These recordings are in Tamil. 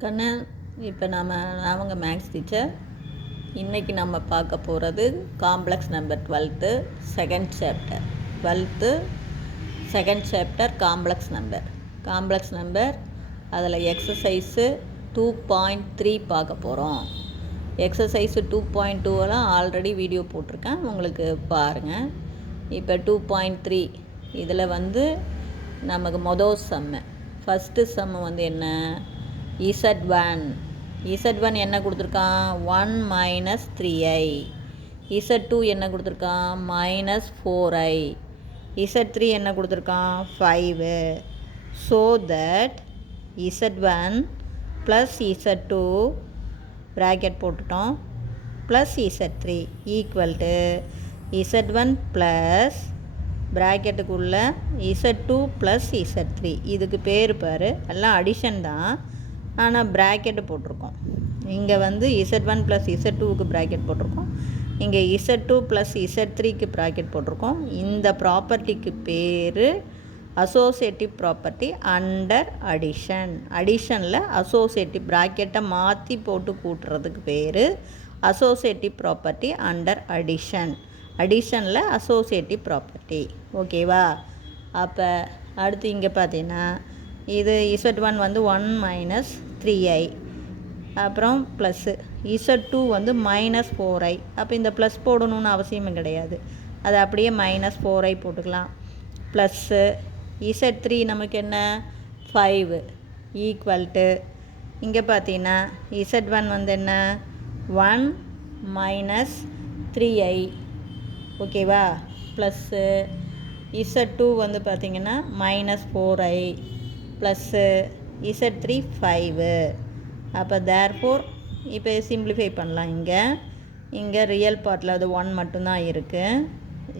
கண்ணு இப்போ அவங்க மேக்ஸ் டீச்சர். இன்றைக்கி நம்ம பார்க்க போகிறது complex number 12th second chapter. 12th second chapter complex number அதில் எக்ஸசைஸு 2.3 பார்க்க போகிறோம். எக்ஸசைஸு 2.2 ஆல்ரெடி வீடியோ போட்டிருக்கேன், உங்களுக்கு பாருங்கள். இப்போ 2.3 இதில் நமக்கு மொதல் சம்மு, ஃபஸ்ட்டு சம்மு என்ன, Z1 என்ன கொடுத்துருக்கான், 1 - 3i. Z2 என்ன கொடுத்துருக்கான், -4i. Z3 என்ன கொடுத்துருக்கான், 5. So that Z1 + Z2 bracket போட்டுட்டோம் plus Z3 equal to Z1 plus ப்ராக்கெட்டுக்குள்ளே Z2 + Z3. இதுக்கு பேர் பாரு, எல்லாம் அடிஷன் தான், ஆனால் ப்ராக்கெட்டு போட்டிருக்கோம். இங்கே Z1 + Z2க்கு ப்ராக்கெட் போட்டிருக்கோம், இங்கே Z2 + Z3க்கு ப்ராக்கெட் போட்டிருக்கோம். இந்த ப்ராப்பர்ட்டிக்கு பேர் அசோசியேட்டிவ் ப்ராப்பர்ட்டி அண்டர் அடிஷன். அடிஷனில் அசோசியேட்டிவ் ப்ராக்கெட்டை மாற்றி போட்டு கூட்டுறதுக்கு பேர் அசோசியேட்டிவ் ப்ராப்பர்ட்டி அண்டர் அடிஷன். அடிஷனில் அசோசியேட்டிவ் ப்ராப்பர்ட்டி, ஓகேவா? அப்போ அடுத்து இங்கே பார்த்தீங்கன்னா இது Z1 1 - 3i, அப்புறம் ப்ளஸ்ஸு Z2 -4i. அப்போ இந்த ப்ளஸ் போடணுன்னு அவசியமும் கிடையாது, அது அப்படியே -4i போட்டுக்கலாம். ப்ளஸ்ஸு Z3 நமக்கு என்ன, 5 ஈக்குவல் டு இங்கே பார்த்தீங்கன்னா Z1 என்ன, 1 - 3i, ஓகேவா? ப்ளஸ்ஸு Z2 பார்த்திங்கன்னா -4i ப்ளஸ்ஸு Z3 5. அப்போ தேர்ஃபோர் இப்போ சிம்பிளிஃபை பண்ணலாம். இங்கே ரியல் பார்ட்டில் அது 1 மட்டும்தான் இருக்குது.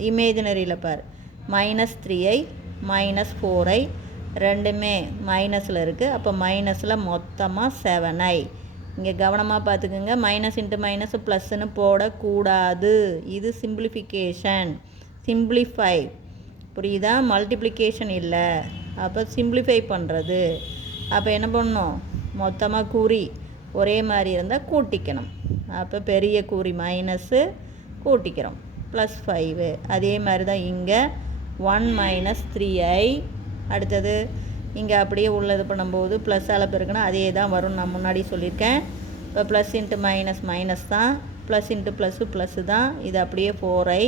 இமேஜினரியில் பார், -3i -4i ரெண்டுமே மைனஸில் இருக்குது. அப்போ மைனஸில் மொத்தமாக 7i. இங்கே கவனமாக பார்த்துக்குங்க, மைனஸ் இன்ட்டு மைனஸ் ப்ளஸ்ன்னு போடக்கூடாது. இது சிம்பிளிஃபிகேஷன், சிம்பிளிஃபை, புரியுதா? மல்டிப்ளிகேஷன் இல்லை. அப்போ சிம்பிளிஃபை பண்ணுறது. அப்போ என்ன பண்ணணும், மொத்தமாக கூறி ஒரே மாதிரி இருந்தால் கூட்டிக்கணும். அப்போ பெரிய கூறி மைனஸு கூட்டிக்கிறோம் +5. அதே மாதிரி தான் இங்கே 1 - 3i. அடுத்தது இங்கே அப்படியே உள்ளது பண்ணும்போது ப்ளஸ்ஸால் பெருக்கணும், அதே தான் வரும், நான் முன்னாடி சொல்லியிருக்கேன். இப்போ ப்ளஸ் இன்ட்டு மைனஸ் மைனஸ் தான், ப்ளஸ் இன்ட்டு ப்ளஸ்ஸு தான். இது அப்படியே 4i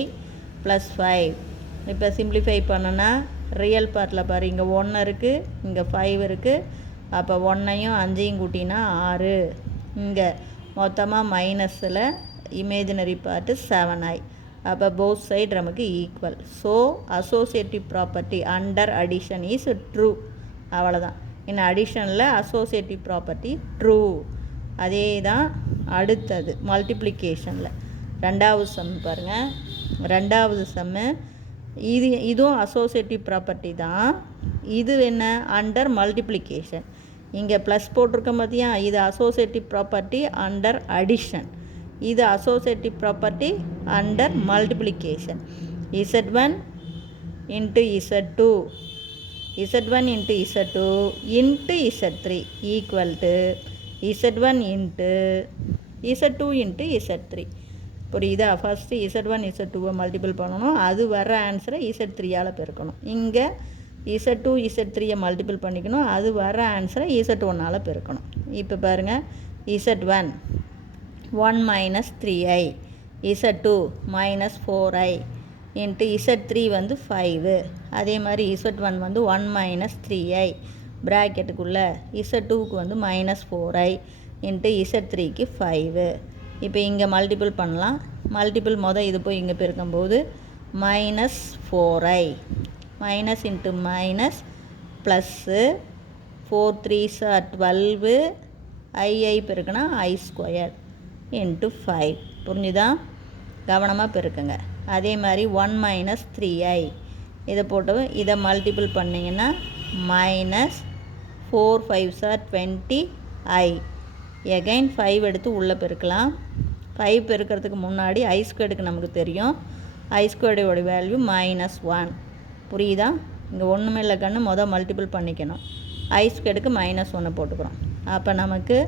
+5. இப்போ சிம்பிளிஃபை பண்ணோன்னா ரியல் பார்ட்டில் பாரு, இங்கே 1 இருக்குது, இங்கே 5 இருக்குது. அப்போ 1ஐயும் 5ஐயும் கூட்டினா 6. இங்கே மொத்தமாக மைனஸில் இமேஜினரி பார்ட்டு 7i. அப்போ போத் சைடு நமக்கு equal. So associative property under addition is true. அவ்வளோதான். இன்னும் அடிஷனில் அசோசியேட்டிவ் ப்ராப்பர்ட்டி ட்ரூ. அதே தான் அடுத்தது மல்டிப்ளிகேஷனில் ரெண்டாவது சம் பாருங்கள். ரெண்டாவது சம்மு இதுவும் அசோசியேட்டிவ் ப்ராப்பர்ட்டி தான். இது என்ன, அண்டர் மல்டிப்ளிகேஷன். இங்கே ப்ளஸ் போட்டிருக்கோம் பார்த்தியா, இது அசோசியேட்டிவ் ப்ராப்பர்ட்டி அண்டர் அடிஷன். இது associative property under multiplication. Z1 × Z2 × Z3 equal to Z1 × Z2 × Z3. புரியுதா? ஃபஸ்ட்டு Z1 Z2 மல்டிபிள் பண்ணணும், அது வர ஆன்சரை Z3ஆல் பெருக்கணும். இங்கே Z2 Z3 மல்டிபிள் பண்ணிக்கணும், அது வர ஆன்சரை Z1ஆல் பெருக்கணும். இப்போ பாருங்கள், Z1 1 - 3i, Z2 -4i × Z3 5. அதே மாதிரி Z1 1 - 3i ப்ராக்கெட்டுக்குள்ளே Z2க்கு -4i × Z3க்கு 5. இப்போ இங்கே மல்டிபிள் பண்ணலாம். மல்டிபிள் இது போய் இங்கே பெருக்கும்போது -4i, minus into minus plus 4 3s are 12, i பெருக்குனா i² × 5. புரிஞ்சுதா? கவனமாக பெருக்குங்க. அதே மாதிரி 1 - 3i இதை போட்டு இதை மல்டிபிள் பண்ணிங்கன்னா -4 5s are 20i. எகைன் 5 எடுத்து உள்ளே பெருக்கலாம். 5 பெருக்கிறதுக்கு முன்னாடி i² நமக்கு தெரியும், i² வேல்யூ -1. புரியுதா? இங்கே ஒன்றுமே இல்லை கண்ணு, மல்டிபிள் பண்ணிக்கணும். i² -1 போட்டுக்கிறோம். அப்போ நமக்கு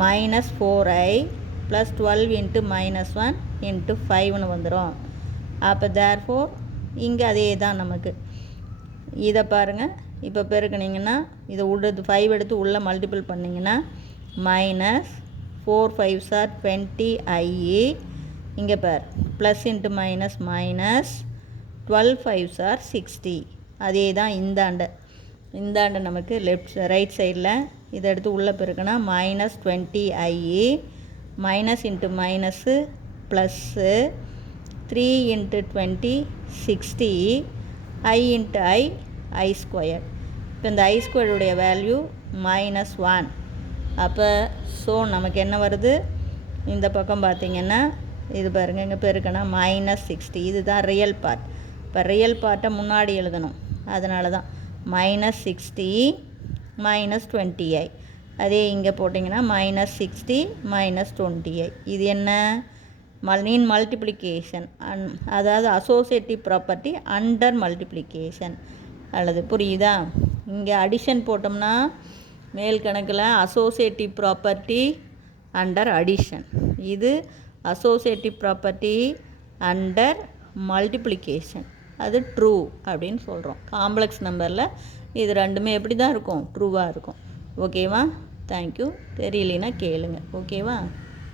-4i + 12 × -1 × 5ன்னு வந்துடும். அப்போ தேர்ஃபோர் இங்கே அதே தான் நமக்கு. இதை பாருங்கள், இப்போ பெருக்குனிங்கன்னா இதை உள்ளது 5 எடுத்து உள்ளே மல்டிபிள் பண்ணிங்கன்னா -4 5s are 20i, இங்கே பார் plus into minus minus 12 5s are 60. அதே தான் இந்தாண்ட நமக்கு ரைட் சைடில் இதை எடுத்து உள்ளே பெருக்குனா -20i, minus into minus plus 3 × 20 60, i × i square. இப்போ இந்த i ஸ்கொயருடைய வேல்யூ -1. அப்போ நமக்கு என்ன வருது, இந்த பக்கம் பார்த்திங்கன்னா இது பாருங்கள், இங்கே பெருக்கனா -60. இதுதான் ரியல் பார்ட். இப்போ ரியல் பார்ட்டை முன்னாடி எழுதணும், அதனால தான் -60 -20i. அதே இங்கே போட்டிங்கன்னா -60 -20i. இது என்ன மல்டிப்ளிகேஷன், அதாவது அசோசியேட்டிவ் ப்ராப்பர்ட்டி அண்டர் மல்டிப்ளிகேஷன். அல்லது புரியுதா? இங்கே அடிஷன் போட்டோம்னா மேல் கணக்கில் அசோசியேட்டிவ் ப்ராப்பர்ட்டி அண்டர் அடிஷன், இது அசோசியேட்டிவ் ப்ராப்பர்ட்டி அண்டர் மல்டிப்ளிகேஷன், அது ட்ரூ அப்படின்னு சொல்கிறோம். காம்ப்ளெக்ஸ் நம்பரில் இது ரெண்டுமே எப்படி தான் இருக்கும், ட்ரூவாக இருக்கும். ஓகேவா? தேங்க்யூ. தெரியலனா கேளுங்க. ஓகேவா?